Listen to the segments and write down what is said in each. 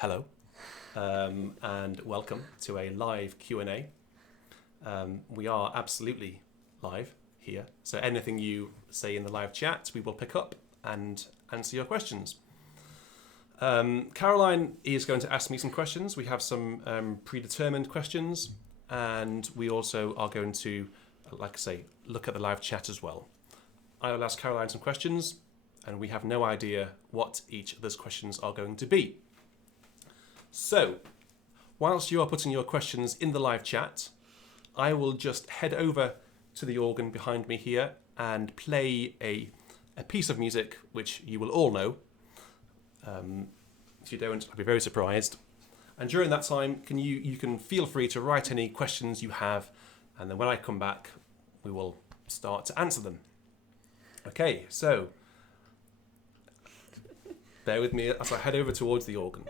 Hello, and welcome to a live Q&A. We are absolutely live here, so anything you say in the live chat, we will pick up and answer your questions. Caroline is going to ask me some questions. We have some predetermined questions, and we also are going to, like I say, look at the live chat as well. I will ask Caroline some questions, and we have no idea what each of those questions are going to be. So, whilst you are putting your questions in the live chat, I will just head over to the organ behind me here and play a piece of music which you will all know. If you don't, I'll be very surprised. And during that time, you can feel free to write any questions you have, and then when I come back, we will start to answer them. Okay, so bear with me as I head over towards the organ.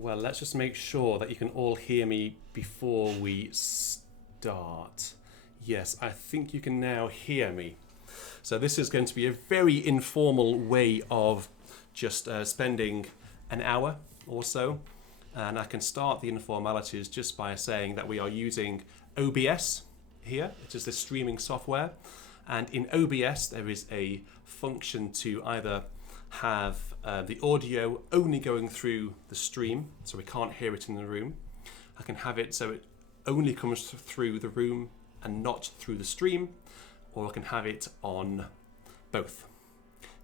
Well, let's just make sure that you can all hear me before we start. Yes, I think you can now hear me. So this is going to be a very informal way of just spending an hour or so. And I can start the informalities just by saying that we are using OBS here, which is the streaming software. And in OBS, there is a function to either have the audio only going through the stream, so we can't hear it in the room. I can have it so it only comes through the room and not through the stream, or I can have it on both.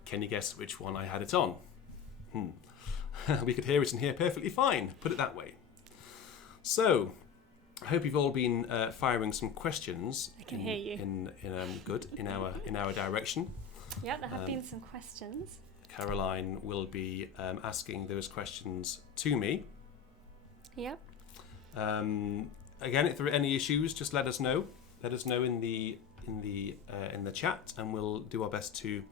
Can you guess which one I had it on? We could hear it in here perfectly fine, put it that way. So, I hope you've all been firing some questions. I can hear you. In our direction. Yeah, there have been some questions. Caroline will be asking those questions to me. Yep. Again, if there are any issues, just let us know. Let us know in the chat, and we'll do our best to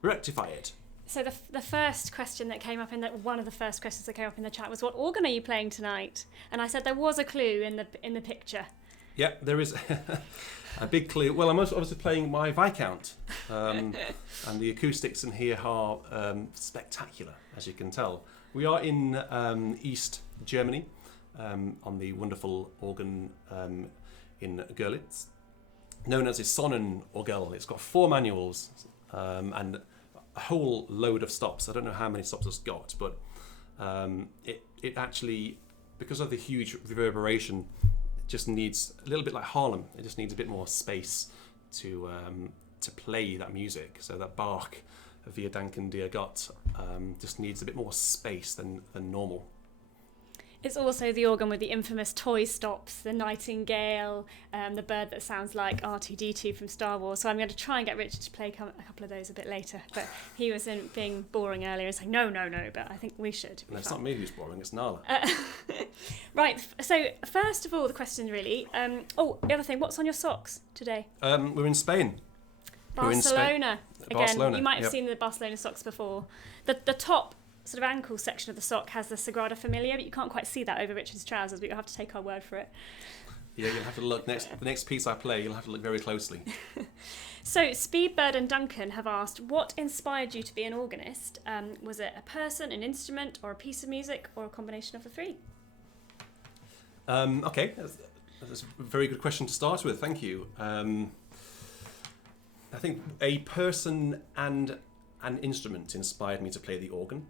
rectify it. So the first question that came up one of the first questions that came up in the chat was, what organ are you playing tonight? And I said there was a clue in the picture. Yeah, there is a big clue. Well, I'm obviously playing my Viscount, and the acoustics in here are spectacular, as you can tell. We are in East Germany, on the wonderful organ in Görlitz, known as the Sonnenorgel. It's got 4 manuals and a whole load of stops. I don't know how many stops it's got, but it actually, because of the huge reverberation, just needs a little bit like Harlem. It just needs a bit more space to play that music. So that Bach, Wir danken dir Gott, just needs a bit more space than normal. It's also the organ with the infamous toy stops, the nightingale, the bird that sounds like R2-D2 from Star Wars. So I'm going to try and get Richard to play a couple of those a bit later. But he was being boring earlier and saying, no, but I think we should. No, it's not me who's boring, it's Nala. Right, so first of all, the question really, the other thing, what's on your socks today? We're in Spain. Barcelona. Again, Barcelona, you might have seen the Barcelona socks before. The top sort of ankle section of the sock has the Sagrada Familia, but you can't quite see that over Richard's trousers, but you'll have to take our word for it. Yeah, you'll have to look the next piece I play, you'll have to look very closely. So Speedbird and Duncan have asked, what inspired you to be an organist? Was it a person, an instrument, or a piece of music, or a combination of the three? Okay, that's a very good question to start with, thank you. I think a person and an instrument inspired me to play the organ.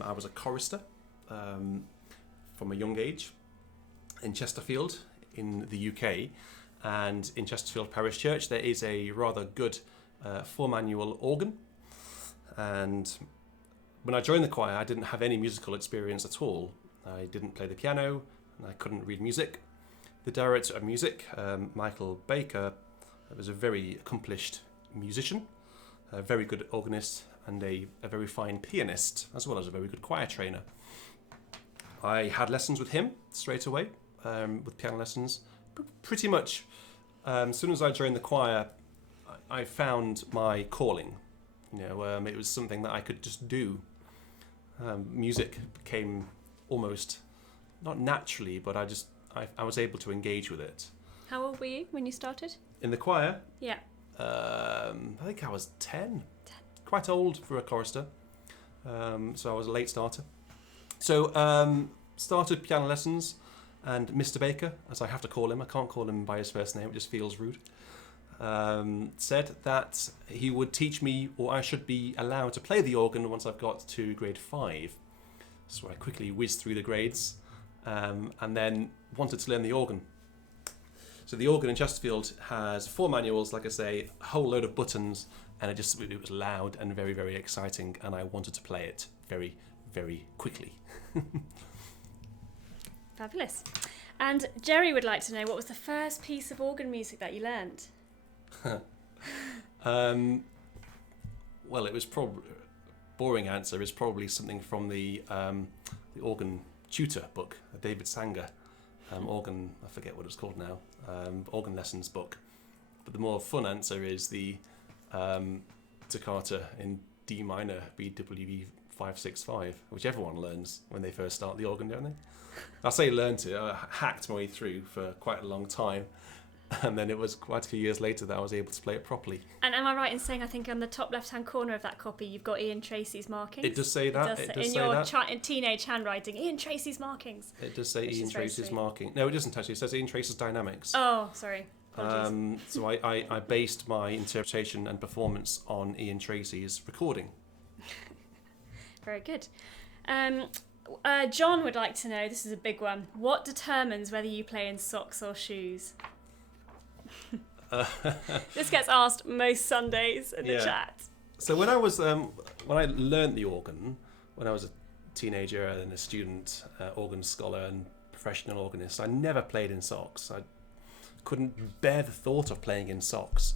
I was a chorister from a young age in Chesterfield in the UK, and in Chesterfield Parish Church there is a rather good 4-manual organ, and when I joined the choir I didn't have any musical experience at all. I didn't play the piano and I couldn't read music. The director of music, Michael Baker, was a very accomplished musician, a very good organist, and a very fine pianist, as well as a very good choir trainer. I had lessons with him straight away, with piano lessons. Pretty much, as soon as I joined the choir, I found my calling. It was something that I could just do. Music became almost, not naturally, but I was able to engage with it. How old were you when you started? In the choir? Yeah. I think I was 10. Quite old for a chorister, so I was a late starter. So started piano lessons, and Mr. Baker, as I have to call him, I can't call him by his first name, it just feels rude, said that he would teach me, or I should be allowed to play the organ once I've got to grade 5. So I quickly whizzed through the grades, and then wanted to learn the organ. So the organ in Chesterfield has 4 manuals, like I say, a whole load of buttons, and it was loud and very, very exciting, and I wanted to play it very, very quickly. Fabulous. And Jerry would like to know, what was the first piece of organ music that you learned? Well, it was probably, boring answer is probably something from the organ tutor book, David Sanger, organ, I forget what it's called now, organ lessons book. But the more fun answer is the Toccata in D minor, BWV 565, which everyone learns when they first start the organ, don't they? I say learned it. I hacked my way through for quite a long time. And then it was quite a few years later that I was able to play it properly. And am I right in saying, I think on the top left-hand corner of that copy, you've got Ian Tracy's markings? It does say that. It does in say your that. in teenage handwriting, Ian Tracy's markings. It does say Which Ian is very Tracy's sweet. marking. No, it doesn't actually. It says Ian Tracy's dynamics. Oh, sorry. Apologies. So I based my interpretation and performance on Ian Tracy's recording. Very good. John would like to know, this is a big one, what determines whether you play in socks or shoes? This gets asked most Sundays in the chat. So when I was when I learnt the organ, when I was a teenager and a student, organ scholar and professional organist, I never played in socks. I couldn't bear the thought of playing in socks.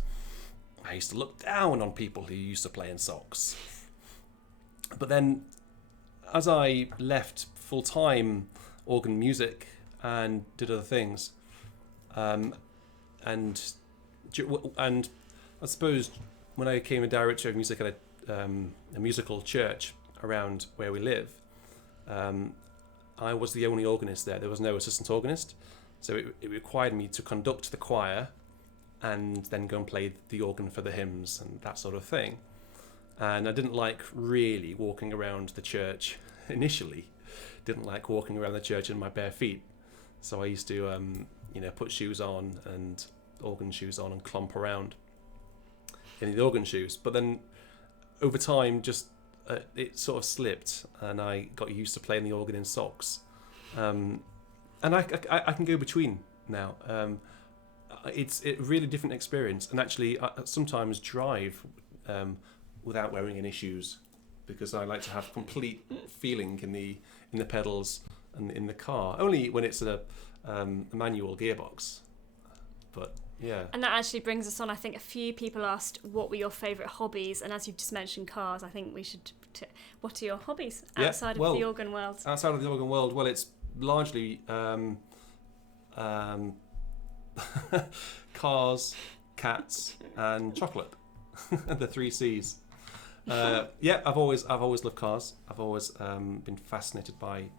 I used to look down on people who used to play in socks. But then, as I left full-time organ music and did other things, and I suppose when I became a director of music at a musical church around where we live, I was the only organist there. There was no assistant organist, so it required me to conduct the choir and then go and play the organ for the hymns and that sort of thing. And I didn't like really walking around the church initially. Didn't like walking around the church in my bare feet. So I used to, put shoes on and organ shoes on and clomp around in the organ shoes. But then over time, it sort of slipped, and I got used to playing the organ in socks. And I can go between now. It's a really different experience, and actually I sometimes drive without wearing any shoes, because I like to have complete feeling in the pedals and in the car. Only when it's a manual gearbox. But yeah. And that actually brings us on. I think a few people asked what were your favourite hobbies, and as you've just mentioned cars, I think we should. What are your hobbies outside of the organ world? Outside of the organ world, well, it's largely cars, cats, and chocolate. The 3 C's. I've always loved cars. I've always been fascinated by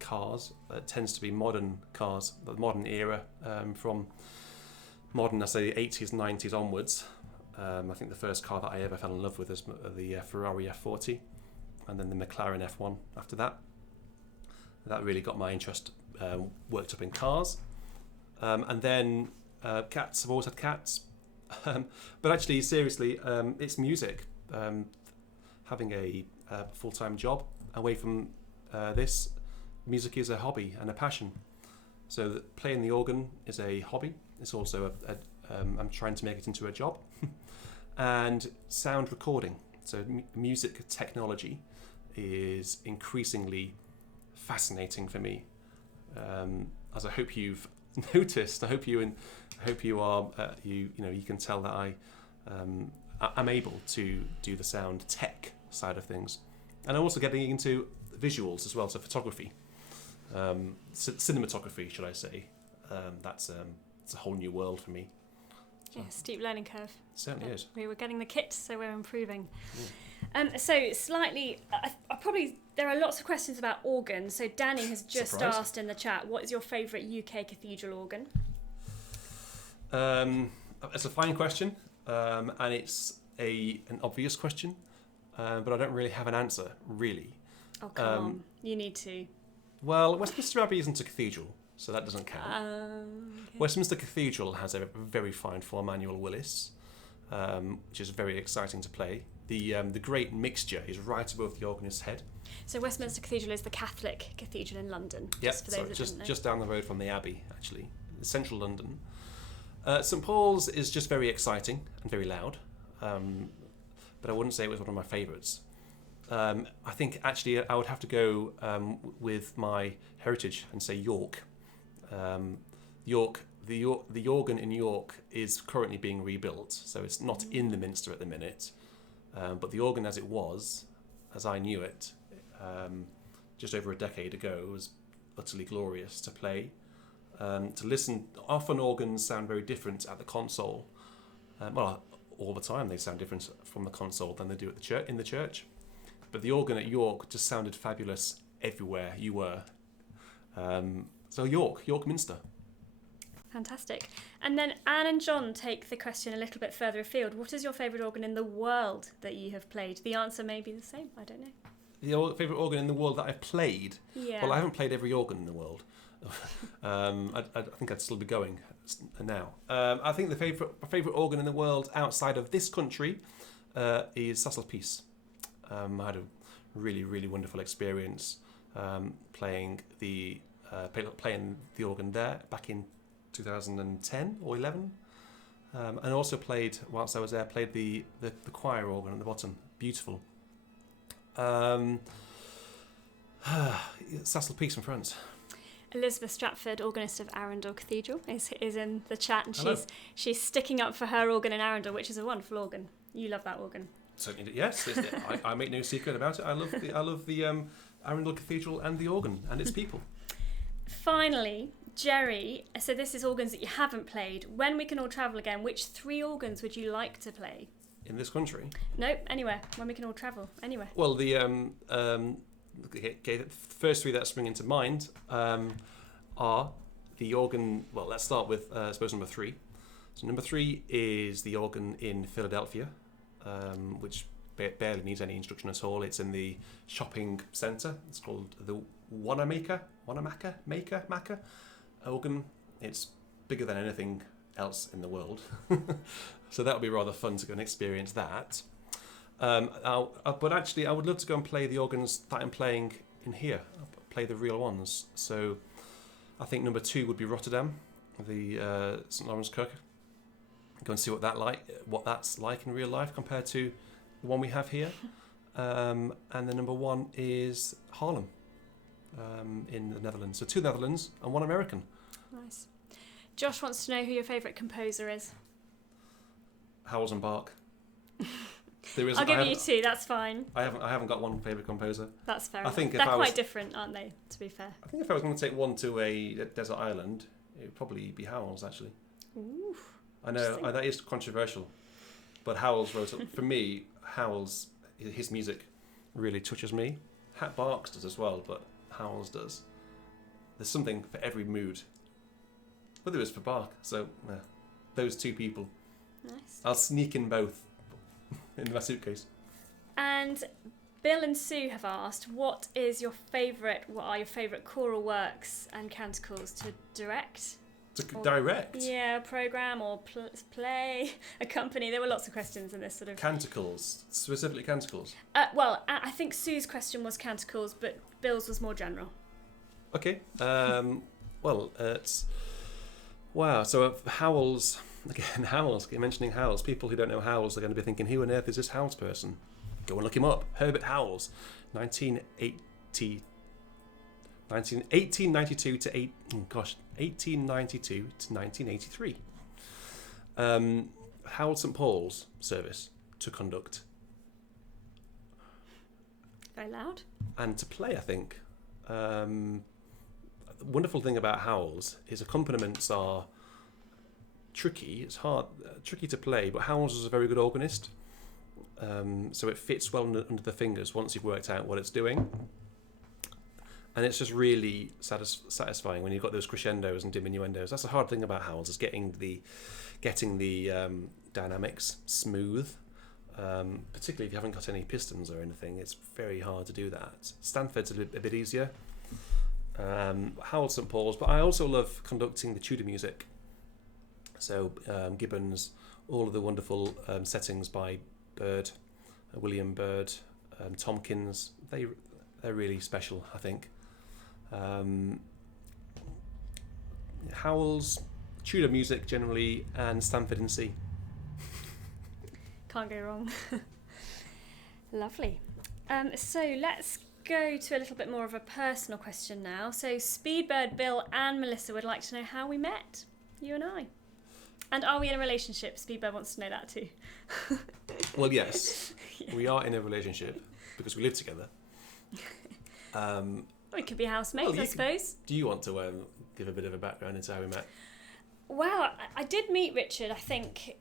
cars. It tends to be modern cars, the modern era, from modern, I say, the 80s, 90s onwards. I think the first car that I ever fell in love with was the Ferrari F40, and then the McLaren F1 after that. That really got my interest worked up in cars. And then cats. I've always had cats. But actually, seriously, it's music. Having a full-time job away from this, music is a hobby and a passion. So playing the organ is a hobby. It's also I'm trying to make it into a job. And sound recording. So music technology is increasingly fascinating for me. As I hope you've noticed, I hope you are you can tell that I'm able to do the sound tech side of things, and I'm also getting into visuals as well, so photography, cinematography, should I say. It's a whole new world for me. Yeah, steep learning curve. It certainly is. We were getting the kit, so we're improving. So slightly, there are lots of questions about organs. So Danny has just asked in the chat, what is your favourite UK cathedral organ? It's a fine question, and it's an obvious question, but I don't really have an answer, really. Oh, come on. You need to. Well, Westminster Abbey isn't a cathedral, so that doesn't count. Okay. Westminster Cathedral has a very fine 4-manual Willis, which is very exciting to play. The great mixture is right above the organist's head. So Westminster Cathedral is the Catholic cathedral in London. Yes, just down the road from the Abbey, actually, central London. St Paul's is just very exciting and very loud, but I wouldn't say it was one of my favourites. I think actually I would have to go with my heritage and say York. The organ in York is currently being rebuilt, so it's not in the Minster at the minute. But the organ as it was, as I knew it, just over a decade ago, was utterly glorious to play. To listen, often organs sound very different at the console. All the time they sound different from the console than they do at in the church. But the organ at York just sounded fabulous everywhere you were. So York Minster. Fantastic. And then Anne and John take the question a little bit further afield. What is your favourite organ in the world that you have played? The answer may be the same. I don't know. The favourite organ in the world that I've played? Yeah. Well, I haven't played every organ in the world. I think I'd still be going now. I think my favourite organ in the world outside of this country is specialises. I had a really, really wonderful experience playing the organ there back in 2010 or 11, and also played whilst I was there. Played the choir organ at the bottom. Beautiful. Specialises from France. Elizabeth Stratford, organist of Arundel Cathedral, is in the chat, and Hello. she's sticking up for her organ in Arundel, which is a wonderful organ. You love that organ. Certainly, yes. I make no secret about it. I love the Arundel Cathedral and the organ and its people. Finally, Jerry, so this is organs that you haven't played. When we can all travel again, which 3 organs would you like to play? In this country? No, anywhere. When we can all travel, anywhere. Well, the first 3 that spring into mind are the organ. Well, let's start with I suppose number 3. So number 3 is the organ in Philadelphia, which barely needs any instruction at all. It's in the shopping centre. It's called the Wanamaker organ. It's bigger than anything else in the world, so that would be rather fun to go and experience that. But actually, I would love to go and play the organs that I'm playing in here. Play the real ones. So I think number 2 would be Rotterdam, the St Lawrence Kirk. Go and see what that's like in real life compared to the one we have here. And the number 1 is Haarlem in the Netherlands. So 2 Netherlands and 1 American. Nice. Josh wants to know who your favourite composer is. Howells and Bach. I'll give you 2. That's fine. I haven't got one favourite composer. That's fair. I think they're quite different, aren't they? To be fair. I think if I was going to take one to a desert island, it would probably be Howells. Actually. Ooh. I know that is controversial, but Howells wrote it. For me, Howells, his music really touches me. Bach's does as well, but Howells does. There's something for every mood. But there is for Bach, so those 2 people. Nice. I'll sneak in both in my suitcase. And Bill and Sue have asked, what are your favourite choral works and canticles to direct? Direct? Yeah, programme or play, accompany. There were lots of questions in this sort of... Canticles, specifically canticles? Well, I think Sue's question was canticles, but Bill's was more general. Okay. Well, it's... Wow, so Howells... Again, Howells, mentioning Howells. People who don't know Howells are going to be thinking, who on earth is this Howells person? Go and look him up. Herbert Howells, 1892 to 1983. Howell St Paul's service to conduct. Very loud. And to play, I think. The wonderful thing about Howells is accompaniments are tricky. It's tricky to play, but Howells is a very good organist. So it fits well under the fingers once you've worked out what it's doing. And it's just really satisfying when you've got those crescendos and diminuendos. That's the hard thing about Howells, is getting the dynamics smooth. Particularly if you haven't got any pistons or anything, it's very hard to do that. Stanford's a bit easier. Howells St Paul's, but I also love conducting the Tudor music. So Gibbons, all of the wonderful settings by Byrd, William Byrd, Tomkins, they're really special, I think. Howells, Tudor music generally, and Stanford in C. Can't go wrong. Lovely. So let's go to a little bit more of a personal question now. So Speedbird, Bill and Melissa would like to know how we met, you and I. And are we in a relationship? Speedbird wants to know that too. Well, yes. Yeah. We are in a relationship because we live together. We could be housemates, I suppose. Do you want to give a bit of a background into how we met? Well, I did meet Richard, I think,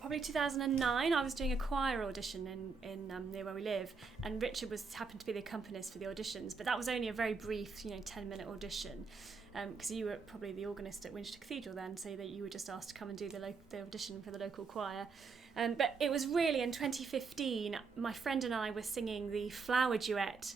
Probably 2009. I was doing a choir audition in near where we live, and Richard happened to be the accompanist for the auditions. But that was only a very brief, 10-minute audition, because you were probably the organist at Winchester Cathedral then, so that you were just asked to come and do the audition for the local choir. But it was really in 2015. My friend and I were singing the flower duet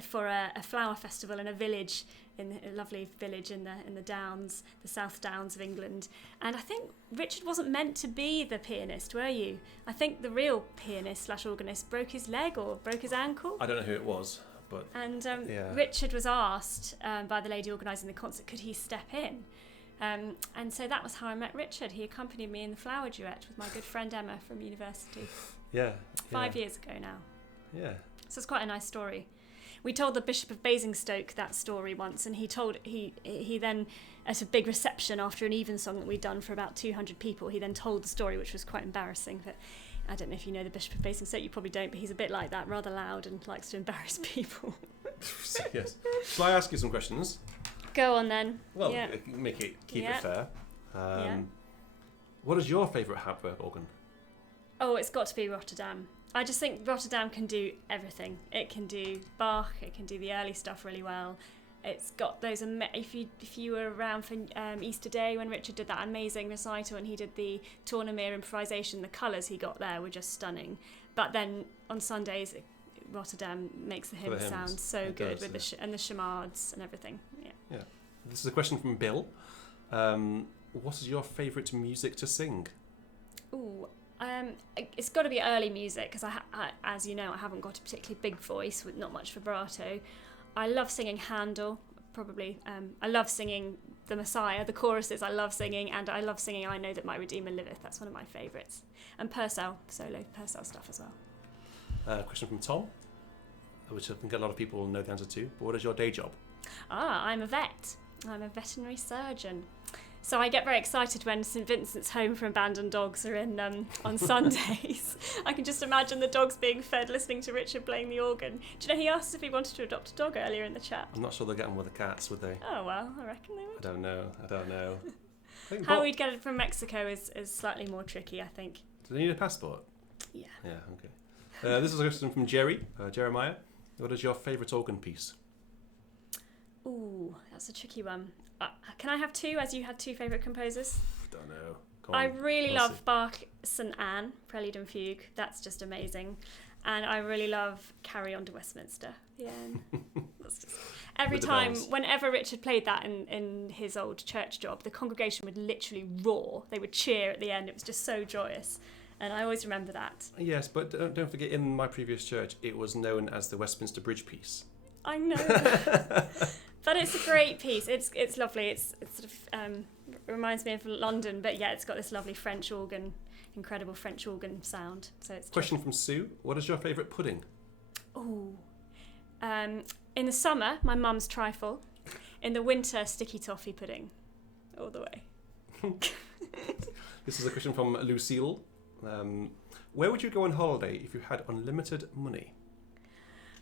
for a flower festival in a village. In a lovely village in the Downs, the South Downs of England. And I think Richard wasn't meant to be the pianist, were you? I think the real pianist / organist broke his leg or broke his ankle. I don't know who it was, but... And Richard was asked by the lady organising the concert, could he step in? And so that was how I met Richard. He accompanied me in the flower duet with my good friend Emma from university. Yeah. 5 years ago now. Yeah. So it's quite a nice story. We told the Bishop of Basingstoke that story once, and he then, at a big reception after an evensong that we'd done for about 200 people, he then told the story, which was quite embarrassing. But I don't know if you know the Bishop of Basingstoke, you probably don't, but he's a bit like that, rather loud and likes to embarrass people. Yes. Shall I ask you some questions? Go on then. Well, yeah. keep it fair. What is your favourite Harper organ? Oh, it's got to be Rotterdam. I just think Rotterdam can do everything. It can do Bach, it can do the early stuff really well. It's got those, if you were around for Easter Day when Richard did that amazing recital and he did the Tournemire improvisation, the colours he got there were just stunning. But then on Sundays, Rotterdam makes the hymn sound so good with the chamades and everything. Yeah. This is a question from Bill. What is your favourite music to sing? It's got to be early music because I, as you know, I haven't got a particularly big voice with not much vibrato. I love singing Handel, probably. I love singing the Messiah, the choruses I love singing, and I love singing I Know That My Redeemer Liveth. That's one of my favourites. And Purcell, solo Purcell stuff as well. Question from Tom, which I think a lot of people know the answer to. But what is your day job? I'm a vet. I'm a veterinary surgeon. So I get very excited when St Vincent's Home for Abandoned Dogs are in on Sundays. I can just imagine the dogs being fed listening to Richard playing the organ. Do you know he asked if he wanted to adopt a dog earlier in the chat? I'm not sure they'll get on with the cats, would they? Oh, well, I reckon they would. I don't know. How we'd get it from Mexico is slightly more tricky, I think. Do they need a passport? Yeah. Yeah, okay. This is a question from Jeremiah. What is your favourite organ piece? Ooh, that's a tricky one. Can I have two, as you had two favourite composers? Don't know. I really love Bach, St Anne, Prelude and Fugue. That's just amazing. And I really love Carry On to Westminster. Yeah. That's just... Every time, whenever Richard played that in his old church job, the congregation would literally roar. They would cheer at the end. It was just so joyous. And I always remember that. Yes, but don't forget, in my previous church, it was known as the Westminster Bridge piece. I know that. But it's a great piece. It's lovely. It's sort of reminds me of London, but yeah, it's got this lovely French organ, incredible French organ sound. So it's question from Sue. What is your favourite pudding? In the summer, my mum's trifle. In the winter, sticky toffee pudding. All the way. This is a question from Lucille. Where would you go on holiday if you had unlimited money?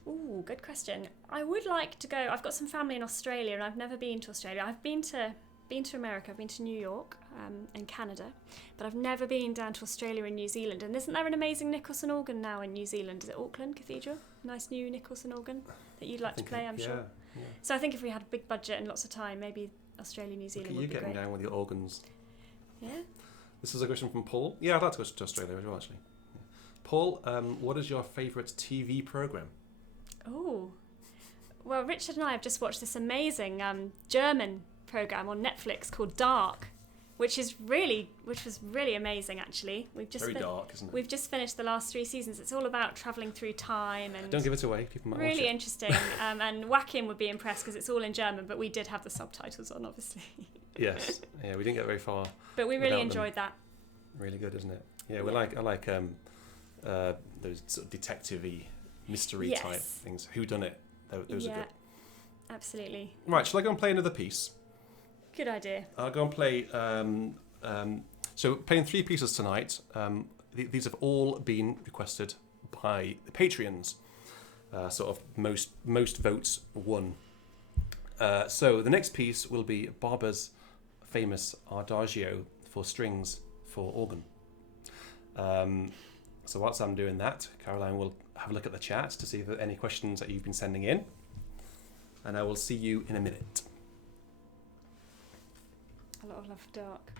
Ooh, good question. I would like to go. I've got some family in Australia, and I've never been to Australia. I've been to America. I've been to New York and Canada, but I've never been down to Australia and New Zealand. And isn't there an amazing Nicholson organ now in New Zealand? Is it Auckland Cathedral? Nice new Nicholson organ that you'd like to play, I'm sure. Yeah. So I think if we had a big budget and lots of time, maybe Australia, New Zealand would be great. You're getting down with your organs. Yeah. This is a question from Paul. Yeah, I'd like to go to Australia as well, actually. Yeah. Paul, what is your favourite TV programme? Oh, well, Richard and I have just watched this amazing German programme on Netflix called Dark, which was really amazing, actually. Very dark, isn't it? We've just finished the last 3 seasons. It's all about travelling through time and don't give it away. People might watch it. Really interesting. And Joachim would be impressed because it's all in German, but we did have the subtitles on, obviously. Yes, yeah, we didn't get very far. But we really enjoyed that. Really good, isn't it? Yeah, I like those sort of detective-y, mystery type things. Whodunit? Those are good. Absolutely. Right, shall I go and play another piece? Good idea. I'll go and play. So playing 3 pieces tonight. These have all been requested by the Patreons. Sort of most votes won. So the next piece will be Barber's famous Adagio for strings for organ. So whilst I'm doing that, Caroline will have a look at the chat to see if there are any questions that you've been sending in. And I will see you in a minute. A lot of love for dark.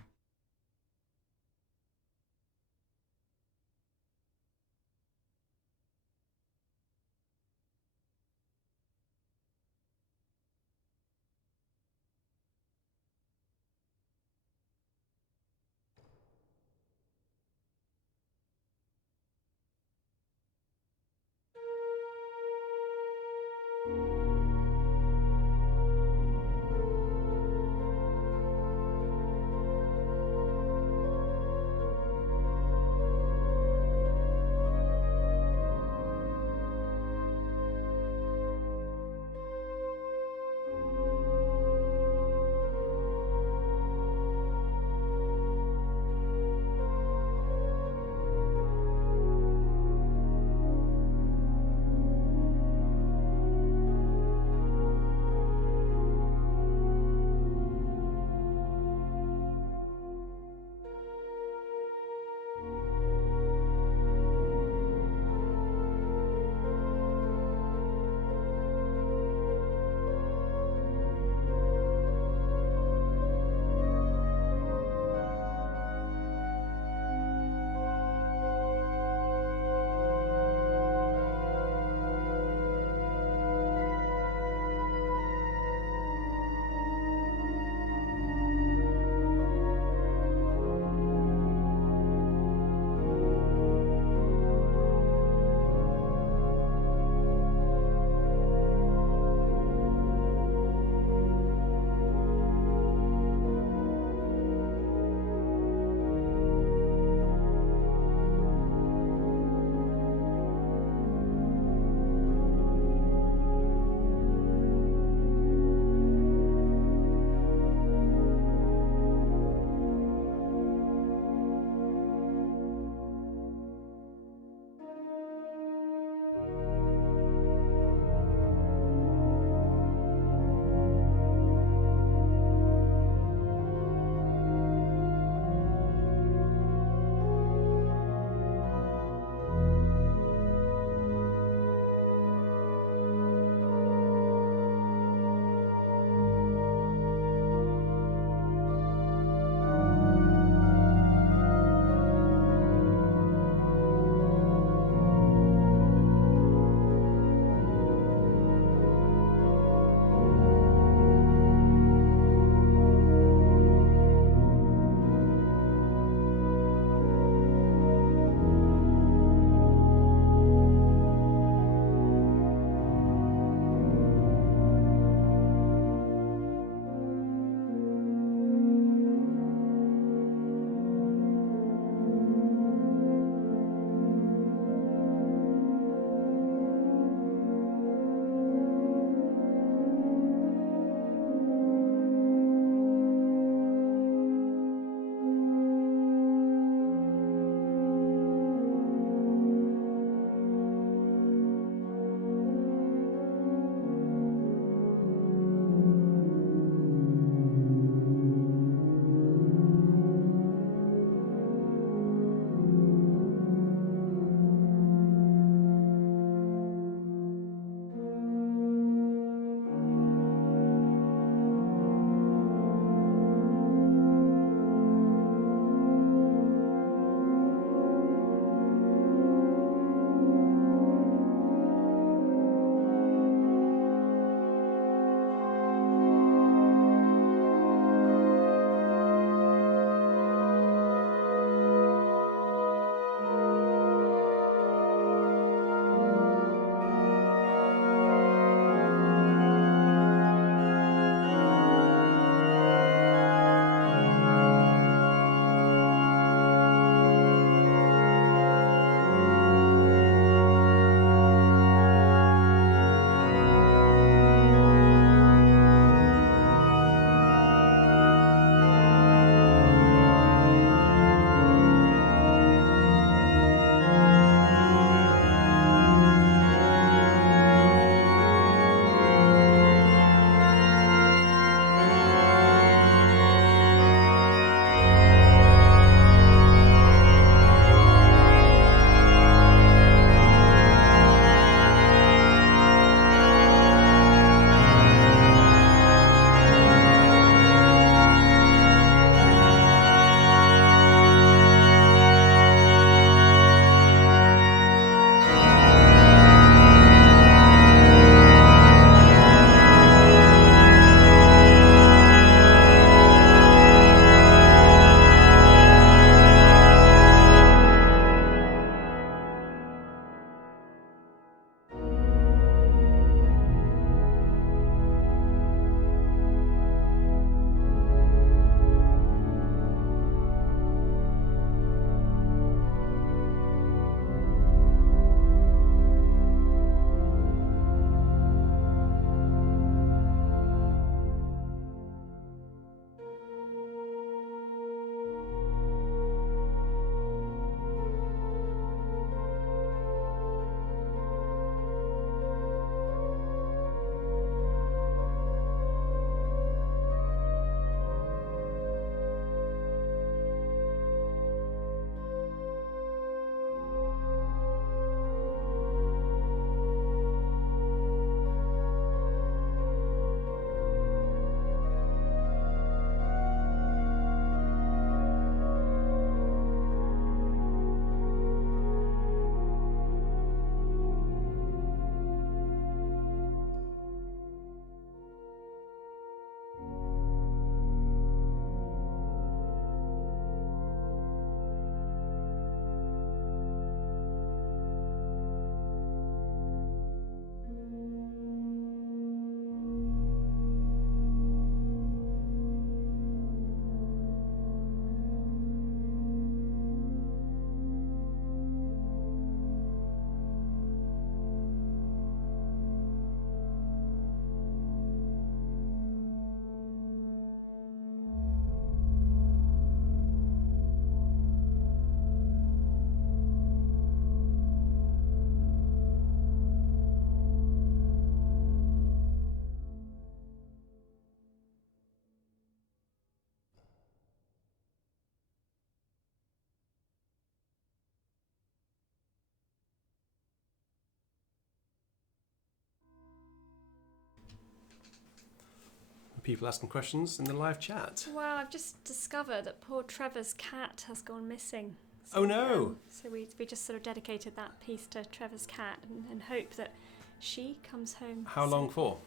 People asking questions in the live chat. Well, I've just discovered that poor Trevor's cat has gone missing. Oh no! So we just sort of dedicated that piece to Trevor's cat and hope that she comes home. How long for?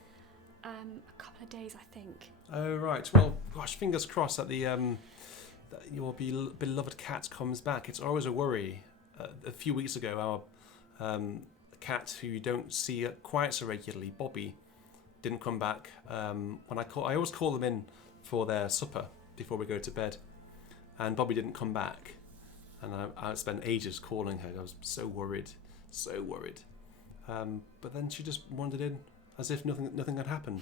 A couple of days, I think. Oh right. Well, gosh, fingers crossed that that your beloved cat comes back. It's always a worry. A few weeks ago, our cat, who you don't see quite so regularly, Bobby, didn't come back. When I always call them in for their supper before we go to bed, and Bobby didn't come back, and I spent ages calling her. I was so worried. But then she just wandered in as if nothing had happened,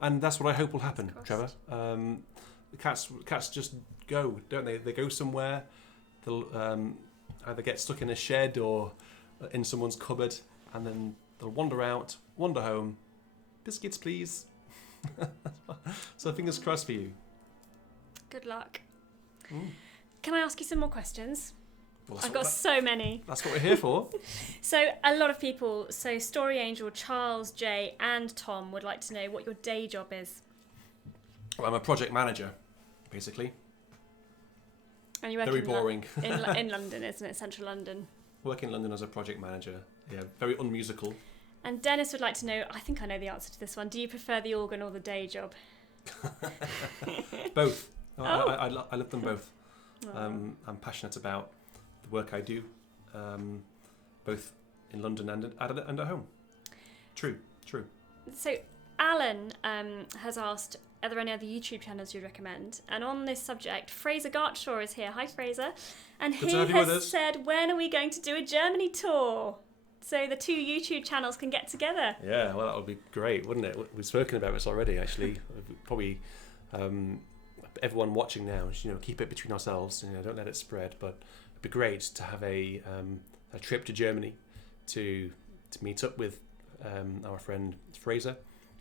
and that's what I hope will happen, Trevor. The cats just go, don't they? They go somewhere. They'll either get stuck in a shed or in someone's cupboard, and then they'll wander out, wander home. Biscuits, please. So fingers crossed for you. Good luck. Can I ask you some more questions? Well, I've got so many. That's what we're here for. So a lot of people, Story Angel, Charles, Jay and Tom would like to know what your day job is. Well, I'm a project manager, basically. And you work very boring. in London, isn't it? Central London. Work in London as a project manager. Yeah, very unmusical. And Dennis would like to know, I think I know the answer to this one, do you prefer the organ or the day job? Both. I love them both. I'm passionate about the work I do, both in London and at home. True. So Alan has asked, are there any other YouTube channels you'd recommend? And on this subject, Fraser Gartshaw is here. Hi, Fraser. And he has said, when are we going to do a Germany tour? So the two YouTube channels can get together. Yeah, well, that would be great, wouldn't it? We've spoken about this already, actually. Probably everyone watching now, keep it between ourselves. Don't let it spread. But it'd be great to have a trip to Germany to meet up with our friend Fraser,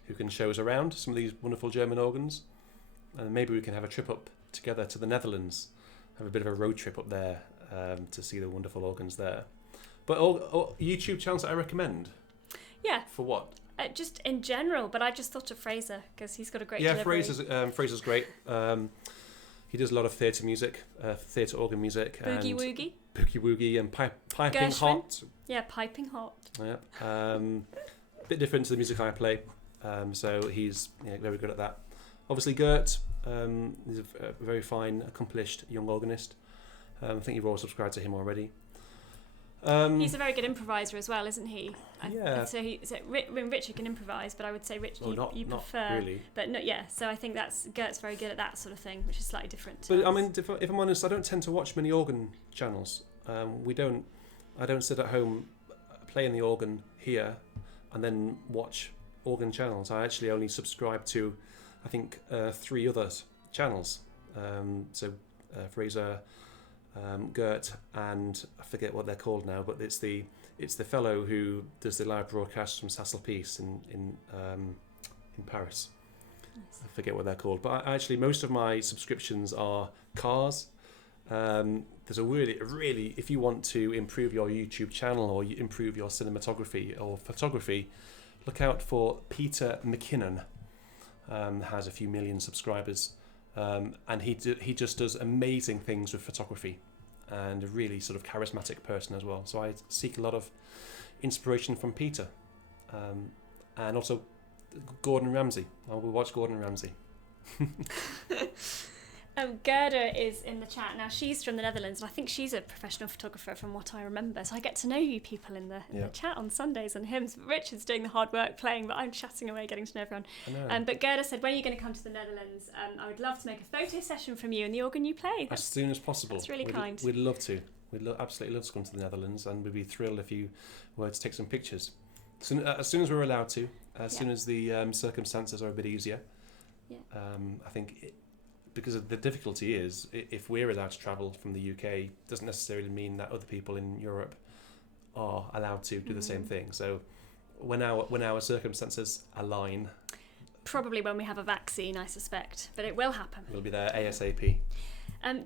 who can show us around some of these wonderful German organs, and maybe we can have a trip up together to the Netherlands, have a bit of a road trip up there to see the wonderful organs there. But all YouTube channels that I recommend? Yeah. For what? Just in general, but I just thought of Fraser because he's got a great delivery. Fraser's great. He does a lot of theatre music, theatre organ music. Boogie woogie and piping Gershwin. hot. Yeah, piping hot. Yeah. A bit different to the music I play. So he's very good at that. Obviously Gert, he's a very fine, accomplished young organist. I think you've all subscribed to him already. He's a very good improviser as well, isn't he? Yeah. So Richard can improvise, but I would say Richard you prefer. Not really. But no, yeah. So I think Gert's very good at that sort of thing, which is slightly different. But I mean, if I'm honest, I don't tend to watch many organ channels. I don't sit at home playing the organ here and then watch organ channels. I actually only subscribe to, I think, 3 other channels. Fraser, Gert, and I forget what they're called now, but it's the fellow who does the live broadcasts from Sasselpeace in Paris. Nice. I forget what they're called, but actually most of my subscriptions are cars. There's a really, if you want to improve your YouTube channel or improve your cinematography or photography, look out for Peter McKinnon. Has a few million subscribers. And he just does amazing things with photography, and a really sort of charismatic person as well. So I seek a lot of inspiration from Peter, and also Gordon Ramsay. I will watch Gordon Ramsay. Gerda is in the chat now. She's from the Netherlands, and I think she's a professional photographer from what I remember. So I get to know you people in the chat on Sundays and hymns. Richard's doing the hard work playing, but I'm chatting away, getting to know everyone. I know. But Gerda said, when are you going to come to the Netherlands? I would love to make a photo session from you and the organ you play. As soon as possible. That's really kind. We'd love to. We'd absolutely love to come to the Netherlands, and we'd be thrilled if you were to take some pictures. As soon as we're allowed to, soon as the circumstances are a bit easier. Yeah. I think because of the difficulty is, if we're allowed to travel from the UK, doesn't necessarily mean that other people in Europe are allowed to do the same thing. So when our circumstances align, probably when we have a vaccine, I suspect, but it will happen. We'll be there ASAP.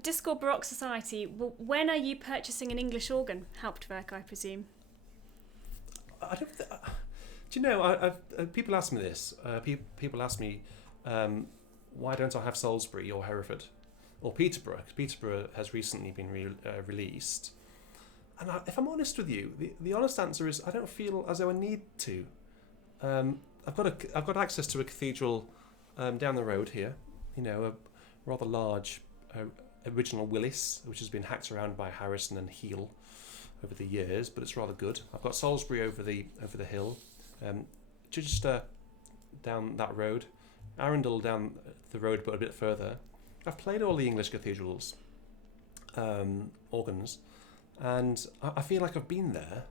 Discord Baroque Society, when are you purchasing an English organ? Hauptwerk, I presume. Do you know, people ask me this. People ask me, why don't I have Salisbury or Hereford or Peterborough? 'Cause Peterborough has recently been released. And if I'm honest with you, the honest answer is I don't feel as though I need to. I've got access to a cathedral down the road here. A rather large original Willis, which has been hacked around by Harrison and Heel over the years, but it's rather good. I've got Salisbury over the hill, Chichester down that road, Arundel down the road but a bit further. I've played all the English cathedrals organs, and I feel like I've been there.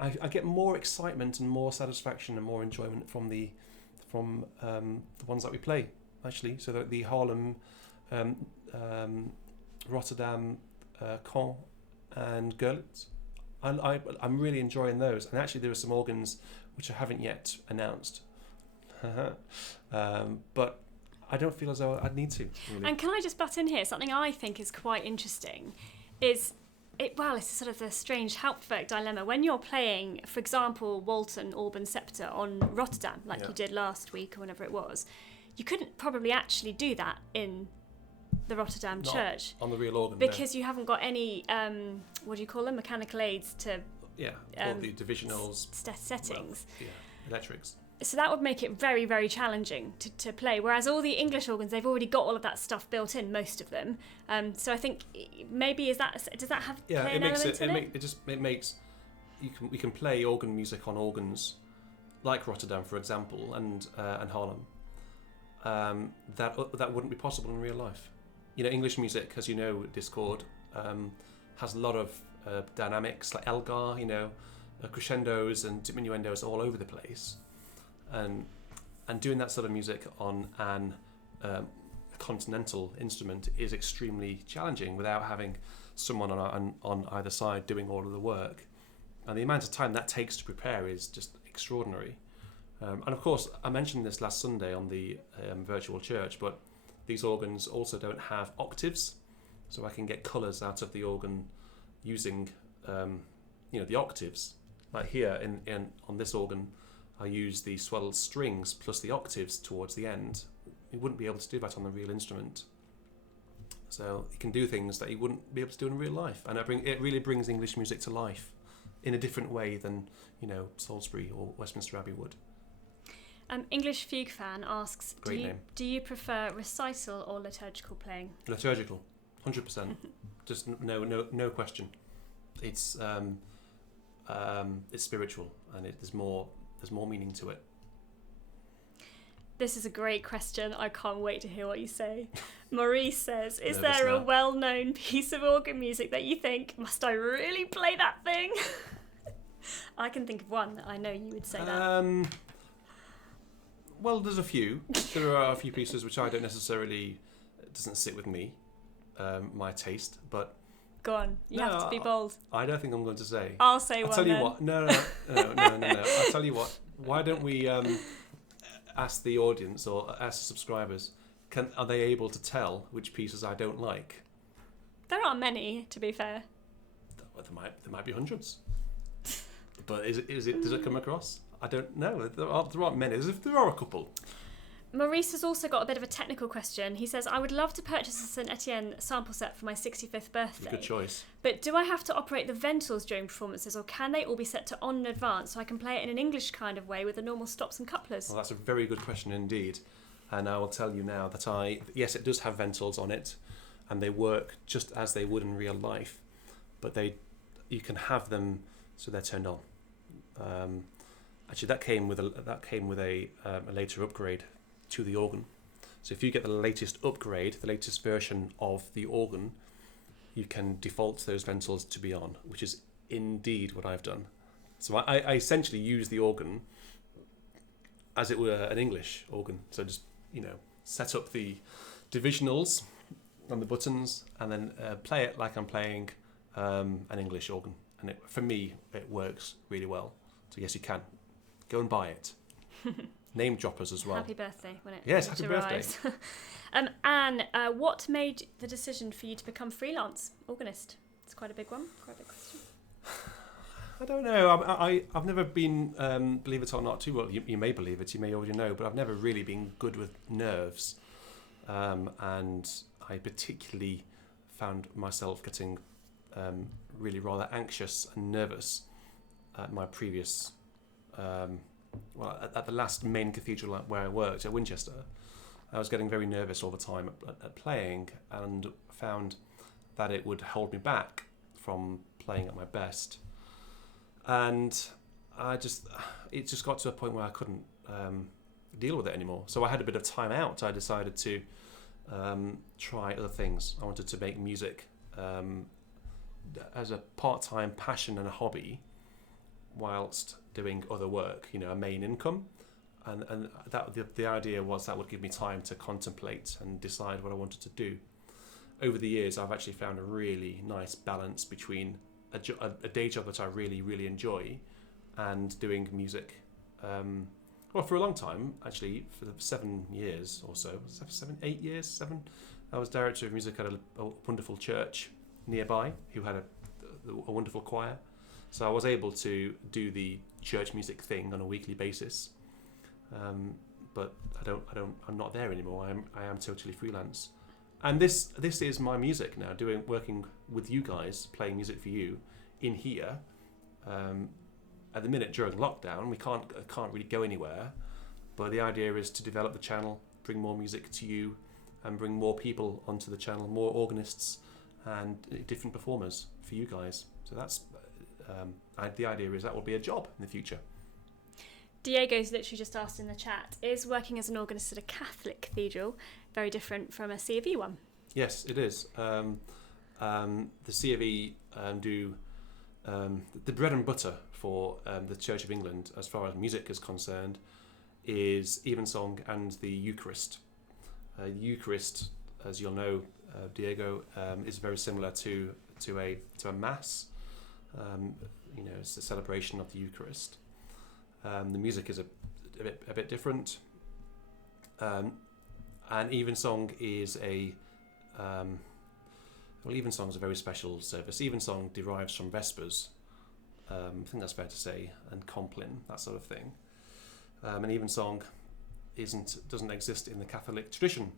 I get more excitement and more satisfaction and more enjoyment from the ones that we play, actually. So the Haarlem, Rotterdam, Caen and Görlitz. I'm really enjoying those. And actually there are some organs which I haven't yet announced. But I don't feel as though I'd need to. Really. And can I just butt in here? Something I think is quite interesting is... it's sort of the strange Hauptwerk dilemma. When you're playing, for example, Walton, Alban, Scepter on Rotterdam, like you did last week or whenever it was, you couldn't probably actually do that in the Rotterdam church. On the real organ. Because you haven't got any, what do you call them, mechanical aids to... all the divisionals. Settings. Well, electrics. So that would make it very, very challenging to play. Whereas all the English organs, they've already got all of that stuff built in, most of them. So I think maybe does that have play an element in it? It makes we can play organ music on organs like Rotterdam, for example, and Haarlem. That wouldn't be possible in real life. English music, as you know, Discord has a lot of dynamics like Elgar, crescendos and diminuendos all over the place. And doing that sort of music on an continental instrument is extremely challenging without having someone on either side doing all of the work. And the amount of time that takes to prepare is just extraordinary. And of course, I mentioned this last Sunday on the virtual church, but these organs also don't have octaves, so I can get colours out of the organ using the octaves. Like here on this organ, I use the swelled strings plus the octaves towards the end. You wouldn't be able to do that on the real instrument. So you can do things that you wouldn't be able to do in real life, and it really brings English music to life in a different way than Salisbury or Westminster Abbey would. English Fugue Fan asks, Great name. Do you prefer recital or liturgical playing? Liturgical, 100%. Just no question. It's spiritual, and there's more meaning to it. This is a great question. I can't wait to hear what you say. Maurice says, is there a well-known piece of organ music that you think, must I really play that thing? I can think of one that I know you would say that. Well, there's a few. There are a few pieces which I don't necessarily... It doesn't sit with me, my taste, but... Go on. You have to be bold. I don't think I'm going to say. I'll say I'll one tell you then. what. No. I'll tell you what. Why don't we ask the audience or ask the subscribers, are they able to tell which pieces I don't like? There aren't many, to be fair. Well, there might be hundreds. But does it come across? I don't know. There aren't many. There are a couple. Maurice has also got a bit of a technical question. He says, I would love to purchase a St Etienne sample set for my 65th birthday. Good choice. But do I have to operate the ventals during performances, or can they all be set to on in advance so I can play it in an English kind of way with the normal stops and couplers? Well, that's a very good question indeed. And I will tell you now that yes, it does have ventals on it, and they work just as they would in real life, but you can have them so they're turned on. Actually, that came with a later upgrade to the organ. So if you get the latest upgrade, the latest version of the organ, you can default those ventals to be on, which is indeed what I've done. So I essentially use the organ as it were an English organ. So just set up the divisionals and the buttons, and then play it like I'm playing an English organ. And for me, it works really well. So yes, you can go and buy it. Name droppers as well. Happy birthday when it happy arrives. Birthday. Anne, what made the decision for you to become freelance organist? It's quite a big one, quite a big question. I don't know. I've never been, believe it or not, too well. You may believe it, you may already know, but I've never really been good with nerves, and I particularly found myself getting really rather anxious and nervous at my previous, at the last main cathedral where I worked at Winchester. I was getting very nervous all the time at playing, and found that it would hold me back from playing at my best. And it just got to a point where I couldn't deal with it anymore. So I had a bit of time out. I decided to try other things. I wanted to make music as a part-time passion and a hobby, whilst doing other work, a main income. And that the idea was that would give me time to contemplate and decide what I wanted to do. Over the years, I've actually found a really nice balance between a day job that I really, really enjoy and doing music. For a long time, actually, for 7 years or so, 8 years, I was director of music at a wonderful church nearby who had a wonderful choir. So I was able to do the church music thing on a weekly basis. But I'm not there anymore. I am totally freelance. And this is my music now, working with you guys, playing music for you in here. At the minute during lockdown, we can't really go anywhere, but the idea is to develop the channel, bring more music to you, and bring more people onto the channel, more organists and different performers for you guys. So that's the idea is that will be a job in the future. Diego's literally just asked in the chat, is working as an organist at a Catholic cathedral very different from a C of E one? Yes, it is. The C of E do the bread and butter for the Church of England, as far as music is concerned, is evensong and the Eucharist. Eucharist, as you'll know, Diego, is very similar to a mass. It's a celebration of the Eucharist. The music is a bit different, and evensong is evensong is a very special service. Evensong derives from Vespers, I think that's fair to say, and Compline, that sort of thing. And evensong doesn't exist in the Catholic tradition.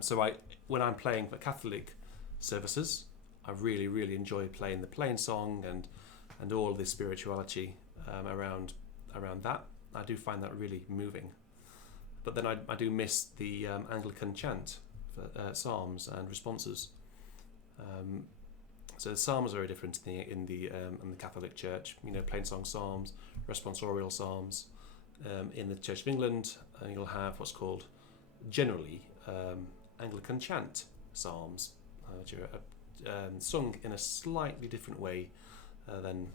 So when I'm playing for Catholic services, I really, really enjoy playing the plain song and all the spirituality around that. I do find that really moving. But then I do miss the Anglican chant for psalms and responses. So the psalms are very different in the Catholic Church. Plain song psalms, responsorial psalms. In the Church of England, you'll have what's called generally Anglican chant psalms, which are sung in a slightly different way than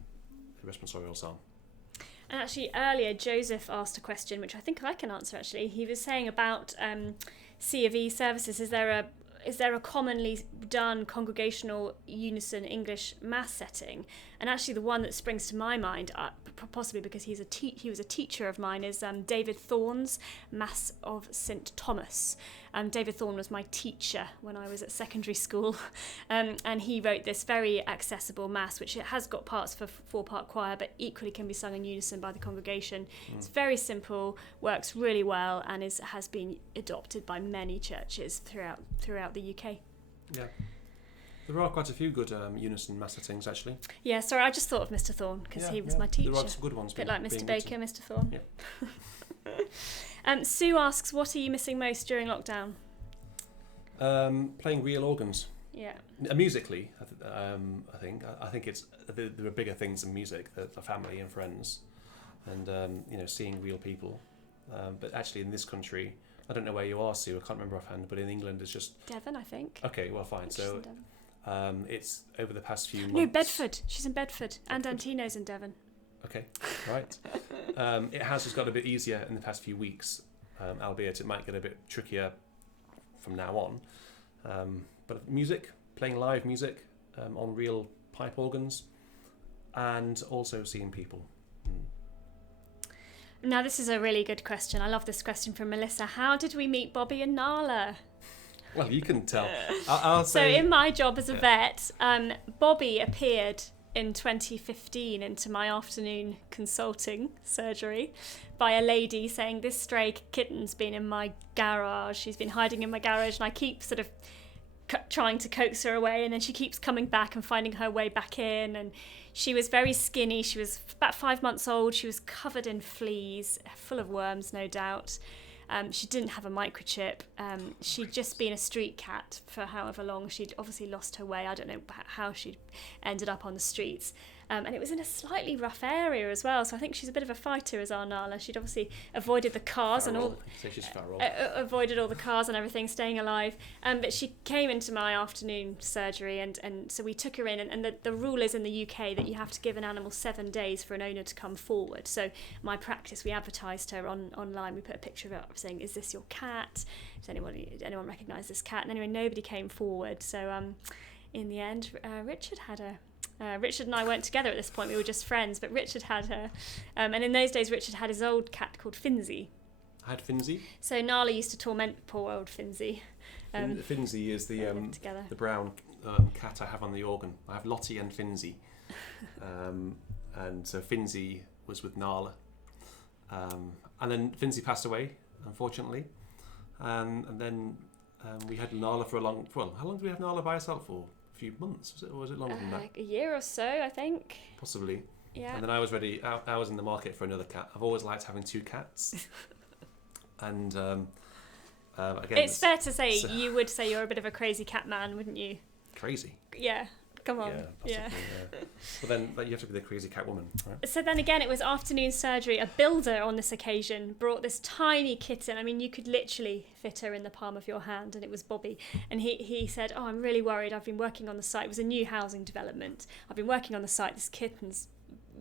the responsorial psalm. And actually earlier Joseph asked a question which I think I can answer actually. He was saying about C of E services, is there a commonly done congregational unison English mass setting? And actually the one that springs to my mind, possibly because he was a teacher of mine, is David Thorne's Mass of St Thomas. David Thorne was my teacher when I was at secondary school, and he wrote this very accessible mass, which it has got parts for 4-part choir, but equally can be sung in unison by the congregation. It's very simple, works really well, and has been adopted by many churches throughout the UK. Yeah. There are quite a few good unison mass settings, actually. Yeah, sorry, I just thought of Mr. Thorne because he was my teacher. There are some good ones. A bit like Mr. Baker, Mr. Thorne. Yeah. Sue asks, what are you missing most during lockdown? Playing real organs. Yeah. Musically, I think it's there are bigger things than music, the family and friends, and seeing real people. But actually, in this country, I don't know where you are, Sue. I can't remember offhand, but in England, it's just Devon, I think. Okay, well, fine. So. It's over the past few months. No, Bedford. She's in Bedford. And Antino's in Devon. Okay, right. It has just got a bit easier in the past few weeks, albeit it might get a bit trickier from now on. But music, playing live music on real pipe organs, and also seeing people. Now, this is a really good question. I love this question from Melissa. How did we meet Bobby and Nala? Well, you can tell. I'll say. So in my job as a vet, Bobby appeared in 2015 into my afternoon consulting surgery by a lady saying, this stray kitten's been in my garage. She's been hiding in my garage, and I keep sort of trying to coax her away, and then she keeps coming back and finding her way back in. And she was very skinny. She was about 5 months old. She was covered in fleas, full of worms, no doubt. She didn't have a microchip. She'd just been a street cat for however long. She'd obviously lost her way. I don't know how she'd ended up on the streets. And it was in a slightly rough area as well. So I think she's a bit of a fighter, as our Nala. She'd obviously avoided the cars Feral. and all. So she's feral. Avoided all the cars and everything, staying alive. But she came into my afternoon surgery, and so we took her in. And the rule is in the UK that you have to give an animal 7 days for an owner to come forward. So my practice, we advertised her online. We put a picture of her up saying, "Is this your cat? Does anyone recognise this cat?" And anyway, nobody came forward. So in the end, Richard had her. Richard and I weren't together at this point, we were just friends, but Richard had her. And in those days, Richard had his old cat called Finzi. I had Finzi. So Nala used to torment poor old Finzi. Finzi is the brown cat I have on the organ. I have Lottie and Finzi. And so Finzi was with Nala. And then Finzi passed away, unfortunately. And then we had Nala for how long did we have Nala by herself for? Few months, or was it longer than that? A year or so, I think. Possibly. Yeah. And then I was ready. I was in the market for another cat. I've always liked having 2 cats. And again, it's fair to say you would say you're a bit of a crazy cat man, wouldn't you? Crazy. Yeah. Come on. Yeah. Well, then you have to be the crazy cat woman, right? So then again, it was afternoon surgery. A builder on this occasion brought this tiny kitten. I mean, you could literally fit her in the palm of your hand, and it was Bobby. And he said, "Oh, I'm really worried. I've been working on the site. It was a new housing development. I've been working on the site. This kitten's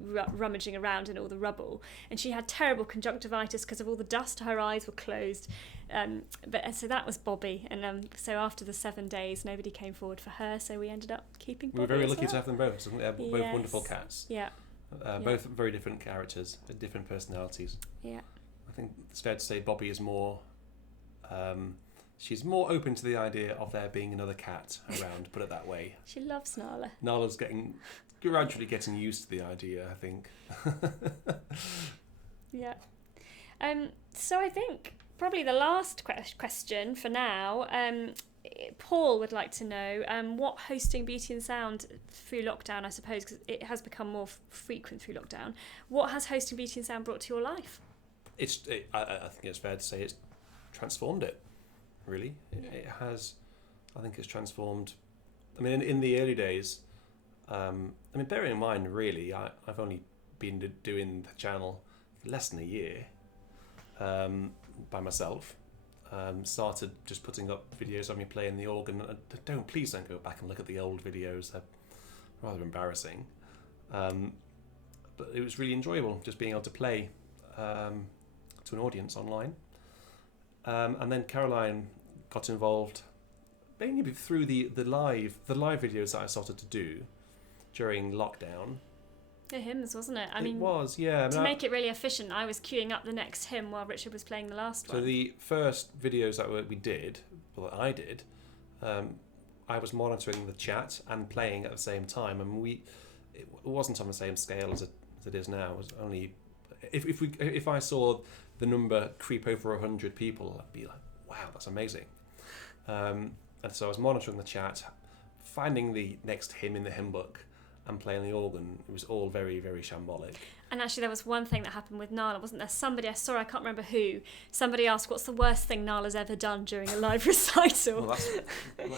rummaging around in all the rubble, and she had terrible conjunctivitis because of all the dust. Her eyes were closed." So that was Bobby, and so after the 7 days, nobody came forward for her, so we ended up keeping Bobby. We were very as lucky well. to have them both. So they're both wonderful cats. Yeah. Both very different characters, different personalities. Yeah. I think it's fair to say Bobby is more. She's more open to the idea of there being another cat around. Put it that way. She loves Nala. Nala's gradually getting used to the idea, I think. Yeah. So I think probably the last question for now. Paul would like to know what hosting Beauty and Sound through lockdown, I suppose, because it has become more frequent through lockdown. What has hosting Beauty and Sound brought to your life? I think it's fair to say it's transformed it, really. It has. I think it's transformed. I mean, in the early days, bearing in mind, really, I've only been doing the channel less than a year by myself. Started just putting up videos of me playing the organ. Please don't go back and look at the old videos. They're rather embarrassing. But it was really enjoyable just being able to play to an audience online. And then Caroline got involved mainly through the live videos that I started to do during lockdown. The hymns, wasn't it? It was, yeah. To make it really efficient, I was queuing up the next hymn while Richard was playing the last one. So the first videos that I did, I was monitoring the chat and playing at the same time, and it wasn't on the same scale as it is now. It was only if I saw the number creep over 100 people, I'd be like, wow, that's amazing. And so I was monitoring the chat, finding the next hymn in the hymn book, and playing the organ. It was all very, very shambolic. And actually there was one thing that happened with Nala, wasn't there? Somebody, I can't remember who, somebody asked, what's the worst thing Nala's ever done during a live recital?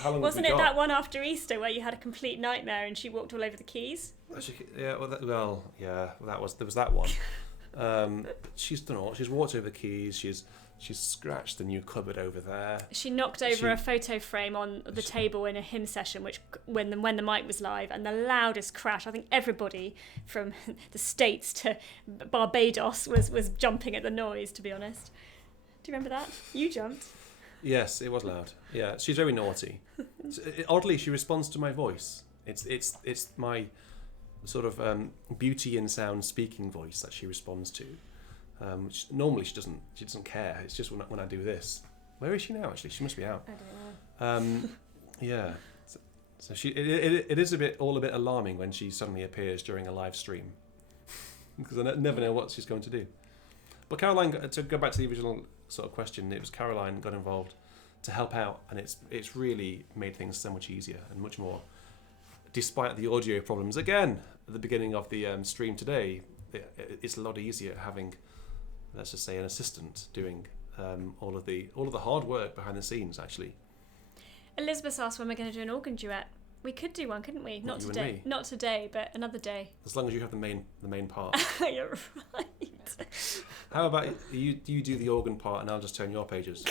How long wasn't it that one after Easter where you had a complete nightmare and she walked all over the keys? Yeah, there was that one. She's done all. She's walked over the keys. She's scratched the new cupboard over there. She knocked over a photo frame on the table in a hymn session, which when the mic was live, and the loudest crash. I think everybody from the States to Barbados was jumping at the noise, to be honest. Do you remember that? You jumped. Yes, it was loud. Yeah, she's very naughty. Oddly, she responds to my voice. It's my sort of beauty and sound speaking voice that she responds to. Which normally she doesn't care. It's just when I do this. Where is she now? Actually, she must be out. I don't know. Yeah. So it is all a bit alarming when she suddenly appears during a live stream, because I never know what she's going to do. But Caroline, to go back to the original sort of question, it was Caroline got involved to help out, and it's really made things so much easier and much more. Despite the audio problems, again at the beginning of the stream today, it's a lot easier having, let's just say, an assistant doing all of the hard work behind the scenes. Actually, Elizabeth asked when we're going to do an organ duet. We could do one, couldn't we? Not you today. and me. Not today, but another day. As long as you have the main part. You're right. How about you do the organ part and I'll just turn your pages?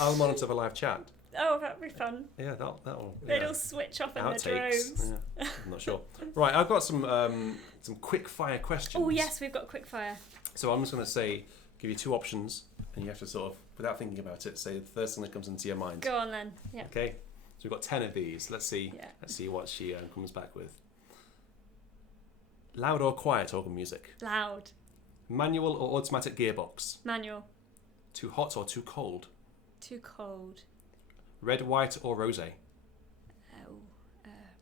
I'll monitor the live chat. Oh, that'd be fun. Yeah, that'll. They'd all switch off in their Outtakes. droves. Yeah, I'm not sure. Right, I've got some quick fire questions. Oh yes, we've got quick fire. So I'm just going to give you two options, and you have to sort of, without thinking about it, say the first thing that comes into your mind. Go on then. Yeah. Okay. So we've got 10 of these. Let's see. Yeah. Let's see what she comes back with. Loud or quiet organ music? Loud. Manual or automatic gearbox? Manual. Too hot or too cold? Too cold. Red, white or rosé?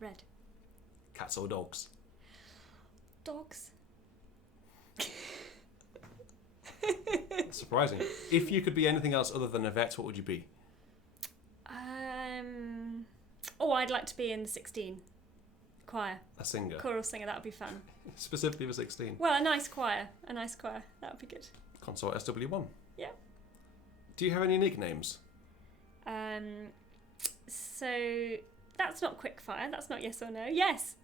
Red. Cats or dogs? Dogs. Surprising. If you could be anything else other than a vet, what would you be? I'd like to be in the 16 choir. A singer. Choral singer, that would be fun. Specifically for 16. Well, a nice choir. That would be good. Consort SW1. Yeah. Do you have any nicknames? So that's not quick fire. That's not yes or no. Yes.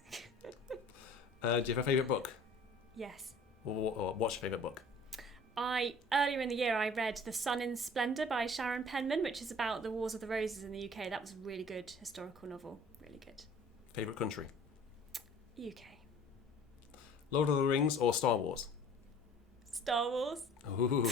Do you have a favourite book? Yes. Or what's your favourite book? Earlier in the year I read The Sun in Splendour by Sharon Penman, which is about the Wars of the Roses in the UK. That was a really good historical novel. Really good. Favourite country? UK. Lord of the Rings or Star Wars? Star Wars. Ooh.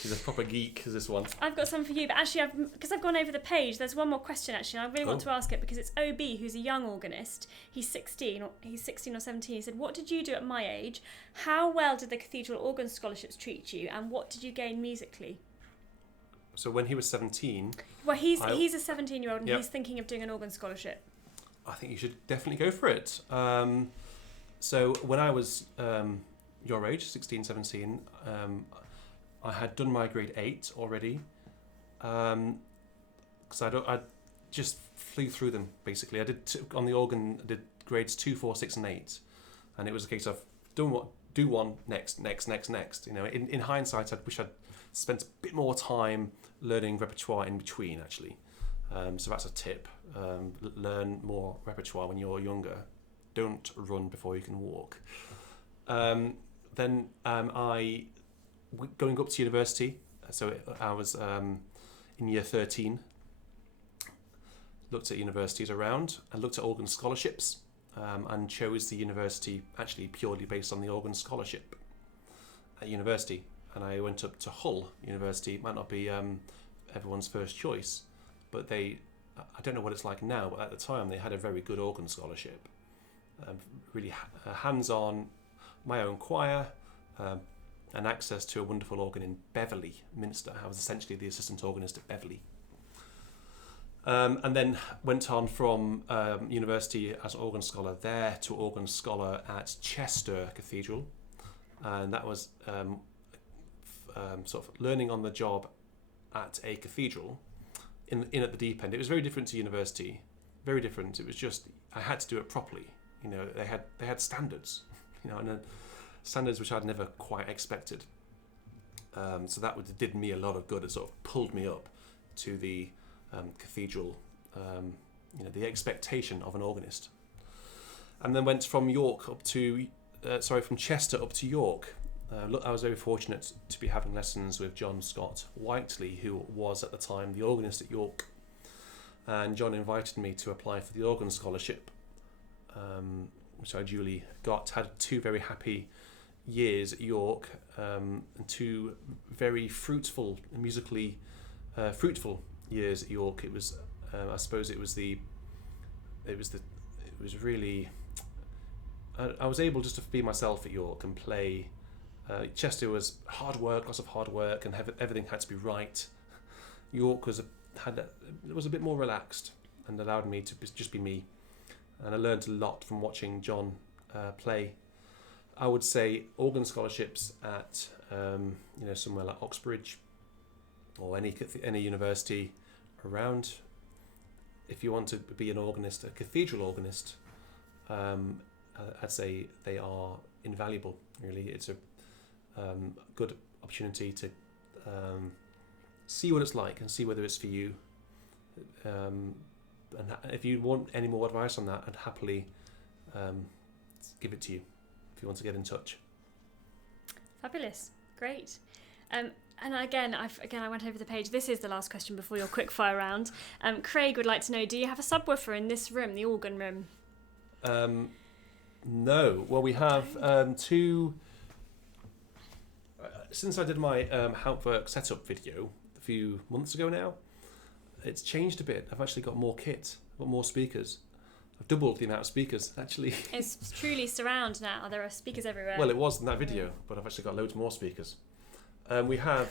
She's a proper geek, is this one. I've got some for you, but actually, because I've gone over the page, there's one more question actually, and I really want to ask it because it's OB, who's a young organist. He's 16 or 17. He said, "What did you do at my age? How well did the Cathedral organ scholarships treat you, and what did you gain musically?" So when he was 17... Well, he's a 17-year-old and Yep. he's thinking of doing an organ scholarship. I think you should definitely go for it. So when I was your age, 16, 17, I had done my grade 8 already, because I just flew through them basically. I did on the organ. I did grades 2, 4, 6, and 8, and it was a case of do one next. You know, in hindsight, I wish I'd spent a bit more time learning repertoire in between actually. So that's a tip. Learn more repertoire when you're younger. Don't run before you can walk. Then going up to university, so I was in year 13, looked at universities around and looked at organ scholarships, and chose the university actually purely based on the organ scholarship at university. And I went up to Hull University. It might not be everyone's first choice, but I don't know what it's like now, but at the time they had a very good organ scholarship. Really hands-on, my own choir, and access to a wonderful organ in Beverley, Minster. I was essentially the assistant organist at Beverley. And then went on from university as an organ scholar there to organ scholar at Chester Cathedral. And that was sort of learning on the job at a cathedral in at the deep end. It was very different to university, very different. It was just, I had to do it properly. You know, they had standards, you know, and standards which I'd never quite expected. So that did me a lot of good. It sort of pulled me up to the cathedral, you know, the expectation of an organist. And then went from York up to, from Chester up to York. I was very fortunate to be having lessons with John Scott Whiteley, who was at the time the organist at York. And John invited me to apply for the organ scholarship, which I duly got. Had 2 very happy years at York, and 2 very fruitful, musically fruitful years at York. It was, I suppose, it was really. I was able just to be myself at York and play. Chester was hard work, lots of hard work, and everything had to be right. York was it was a bit more relaxed and allowed me to just be me. And I learned a lot from watching John play. I would say organ scholarships at somewhere like Oxbridge or any university around. If you want to be an organist, a cathedral organist, I'd say they are invaluable. Really, it's a good opportunity to see what it's like and see whether it's for you. And if you want any more advice on that, I'd happily give it to you if you want to get in touch. Fabulous, great. And again, I went over the page. This is the last question before your quickfire round. Craig would like to know: do you have a subwoofer in this room, the organ room? No. Well, we have two. Since I did my Harper setup video a few months ago now, it's changed a bit. I've actually got more kit, I've got more speakers. I've doubled the amount of speakers, actually. It's truly surround now. There are speakers everywhere. Well, it was in that video, but I've actually got loads more speakers. We have,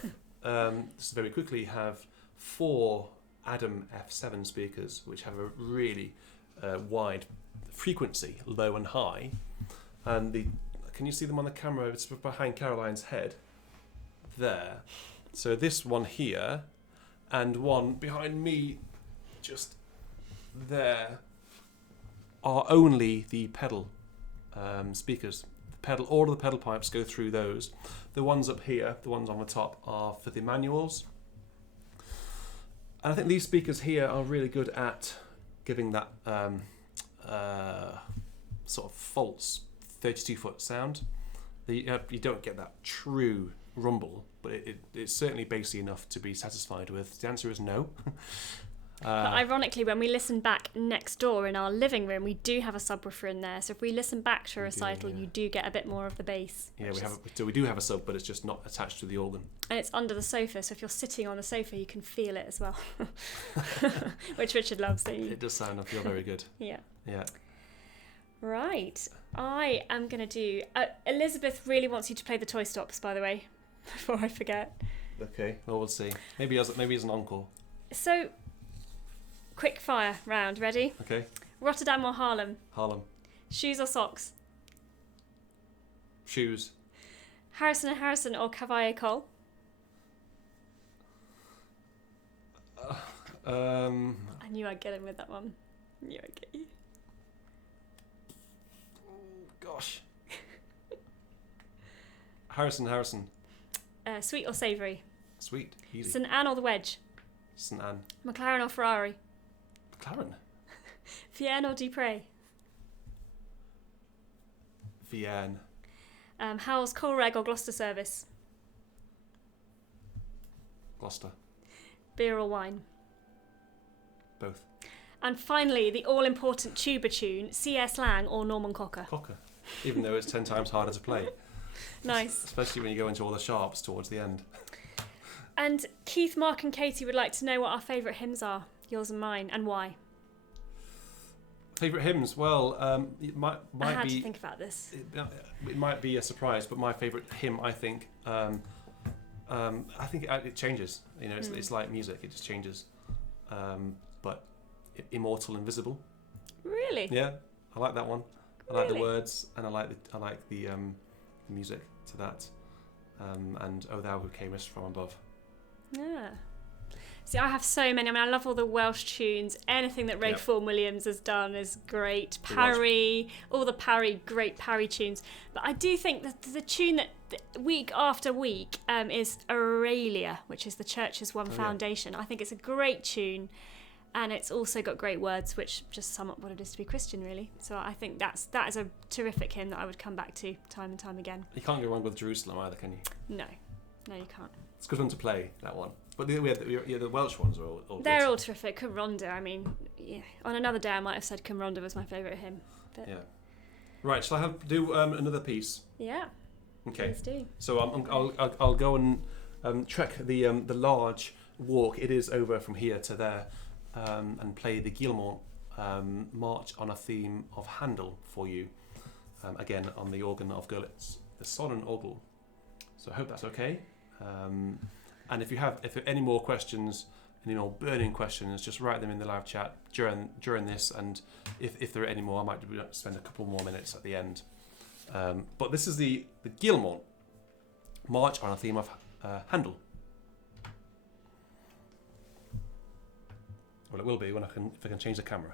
just very quickly, have 4 Adam F7 speakers, which have a really wide frequency, low and high. And can you see them on the camera? It's behind Caroline's head. There. So this one here, and one behind me, just there, are only the pedal speakers. All of the pedal pipes go through those. The ones up here, the ones on the top, are for the manuals. And I think these speakers here are really good at giving that sort of false 32-foot sound. You don't get that true rumble, but it's certainly bassy enough to be satisfied with. The answer is no. But ironically, when we listen back next door in our living room, we do have a subwoofer in there. So if we listen back to a recital, you do get a bit more of the bass. Yeah, we do have a sub, but it's just not attached to the organ. And it's under the sofa, so if you're sitting on the sofa, you can feel it as well. Which Richard loves, don't you? It does sound and feel very good. Yeah. Yeah. Right. I am going to do... Elizabeth really wants you to play the toy stops, by the way, before I forget. Okay, well, we'll see. Maybe as an encore. So... quick fire round, ready? Okay. Rotterdam or Harlem? Harlem. Shoes or socks? Shoes. Harrison and Harrison or Cavaille Cole? I knew I'd get him with that one. I knew I'd get you. Gosh. Harrison. Sweet or savoury? Sweet. Easy. St Anne or the Wedge? St Anne. McLaren or Ferrari? McLaren. Vienne or Dupre? Vienne. Howell's Colreg or Gloucester service? Gloucester. Beer or wine? Both. And finally, the all-important tuba tune, C.S. Lang or Norman Cocker? Cocker. Even though it's 10 times harder to play. Nice. Especially when you go into all the sharps towards the end. And Keith, Mark and Katie would like to know what our favourite hymns are, yours and mine, and why. Favourite hymns? Well, it might I had be... to think about this. It might be a surprise, but my favourite hymn, I think it changes. You know, it's like music; it just changes. But Immortal, Invisible. Really? Yeah, I like that one. I like the words, and I like the music to that. And O Thou Who Camest from Above. Yeah. See, I have so many. I mean, I love all the Welsh tunes. Anything that Ray Vaughan Williams has done is great. Parry, all the great Parry tunes. But I do think that the tune that week after week is Aurelia, which is the church's one foundation. I think it's a great tune, and it's also got great words, which just sum up what it is to be Christian, really. So I think that is a terrific hymn that I would come back to time and time again. You can't go wrong with Jerusalem either, can you? No, you can't. It's a good one to play, that one. But the Welsh ones are all They're good. all terrific. Cumronda, I mean, yeah. On another day I might have said Cumronda was my favourite hymn. But yeah. Right, shall I do another piece? Yeah. Okay. Please do. So I'll go and trek the large walk. It is over from here to there, and play the Guillemot March on a theme of Handel for you. Again on the organ of Görlitz, the Sonnen Orgel. So I hope that's okay. And if you have any more questions, any more burning questions, just write them in the live chat during this, and if there are any more, I might spend a couple more minutes at the end. But this is the Guillemot March on a theme of Handel. Well, it will be when if I can change the camera.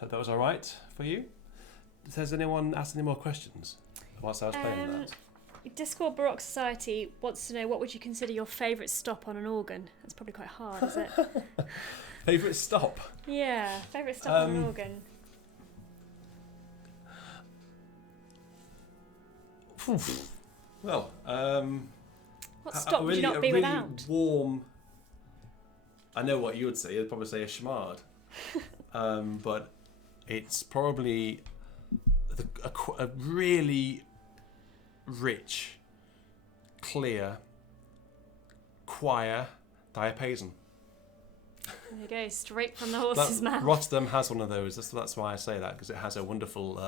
Hope that was all right for you. Has anyone asked any more questions whilst I was playing that? Discord Baroque Society wants to know, what would you consider your favourite stop on an organ? That's probably quite hard, is it? Favourite stop? Yeah, favourite stop on an organ. Well, what stop would you not be without? Warm. I know what you would say. You'd probably say a schmard, but it's probably a really rich, clear choir diapason. There you go, straight from the horse's mouth. Rotterdam has one of those. That's why I say that, because it has a wonderful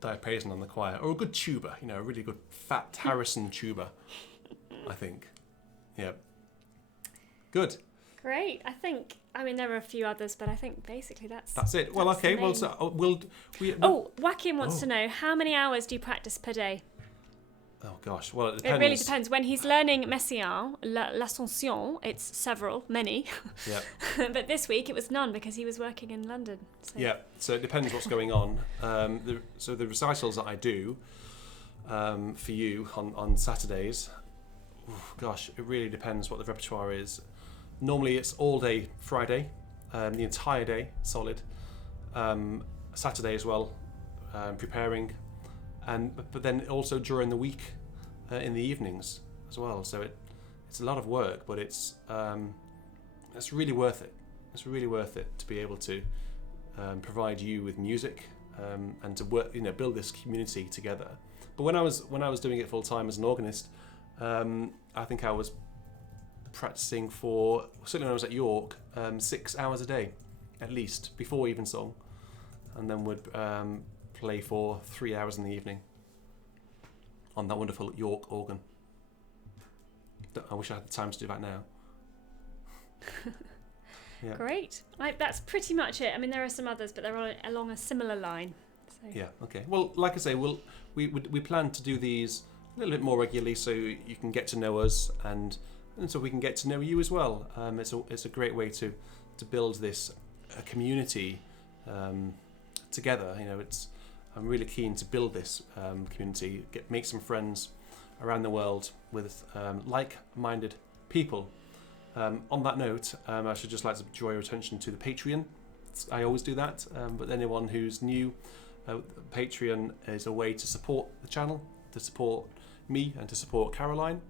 diapason on the choir, or a good tuba. A really good fat Harrison tuba, I think. Yeah. Good. Great. There are a few others, but I think basically that's it. Well, okay. Well, so Joaquin wants to know, how many hours do you practice per day? Oh gosh. Well, it depends. It really depends. When he's learning Messiaen, l'Ascension, it's many. Yeah. But this week it was none because he was working in London. So. Yeah. So it depends what's going on. The recitals that I do for you on Saturdays. Gosh, it really depends what the repertoire is. Normally it's all day Friday, the entire day, solid. Saturday as well, preparing, but then also during the week, in the evenings as well. So it's a lot of work, but it's really worth it. It's really worth it to be able to provide you with music and to work, build this community together. But when I was doing it full time as an organist, I think I was practicing for, certainly when I was at York, 6 hours a day at least before evensong, and then would play for 3 hours in the evening on that wonderful York organ. I wish I had the time to do that now. Yeah. Great. That's pretty much it. There are some others, but they're all along a similar line. So. Yeah. Okay. Well, like I say, we plan to do these a little bit more regularly, so you can get to know us and so we can get to know you as well. It's a great way to build this community together. I'm really keen to build this community, make some friends around the world with like-minded people. On that note, I should just like to draw your attention to the Patreon. I always do that, but anyone who's new, Patreon is a way to support the channel, to support me and to support Caroline.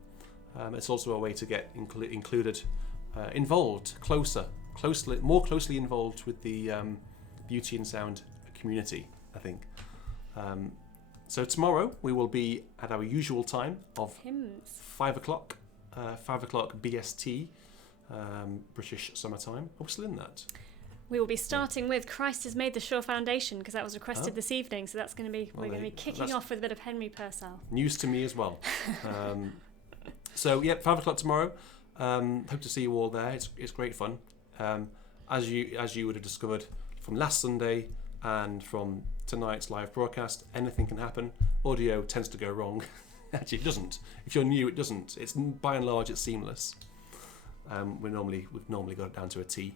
It's also a way to get included, involved, more closely involved with the Beauty and Sound community, I think. So tomorrow we will be at our usual time of hymns. 5 o'clock, 5 o'clock BST, British summertime. We're still in that. We will be starting with Christ Has Made the Sure Foundation, because that was requested this evening. So that's going to be, we're going to be kicking off with a bit of Henry Purcell. News to me as well. So 5 o'clock tomorrow. Hope to see you all there. It's great fun. As you would have discovered from last Sunday and from tonight's live broadcast, anything can happen. Audio tends to go wrong. Actually, it doesn't. If you're new, it doesn't. It's by and large it's seamless. We've normally got it down to a T.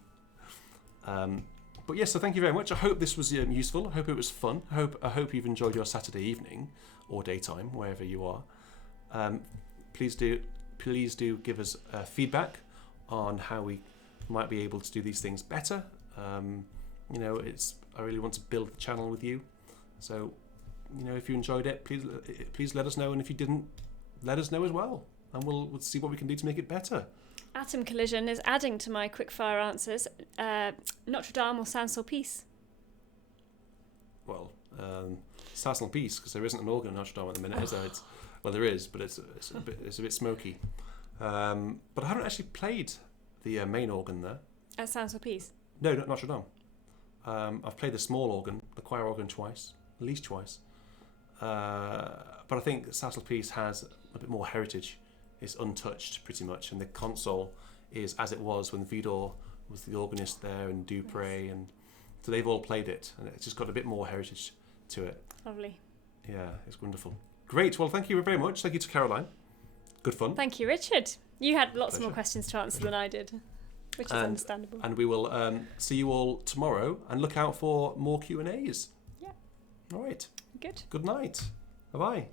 But yes, so thank you very much. I hope this was useful. I hope it was fun. I hope you've enjoyed your Saturday evening or daytime, wherever you are. Please do give us feedback on how we might be able to do these things better. I really want to build the channel with you. So, if you enjoyed it, please let us know, and if you didn't, let us know as well, and we'll see what we can do to make it better. Atom Collision is adding to my quickfire answers. Notre Dame or Saint-Sulpice? Well, Saint-Sulpice, because there isn't an organ in Notre Dame at the minute, is there? Well, there is, but it's a bit smoky. But I haven't actually played the main organ there. At Saint-Sulpice? No, not Notre Dame. I've played the small organ, the choir organ twice, at least twice. But I think Saint-Sulpice has a bit more heritage. It's untouched pretty much, and the console is as it was when Vidor was the organist there, and Dupré, and so they've all played it, and it's just got a bit more heritage to it. Lovely. Yeah, it's wonderful. Great. Well, thank you very much. Thank you to Caroline. Good fun. Thank you, Richard. You had lots more questions to answer than I did. Which is understandable. And we will see you all tomorrow, and look out for more Q&As. Yeah. All right. Good. Good night. Bye-bye.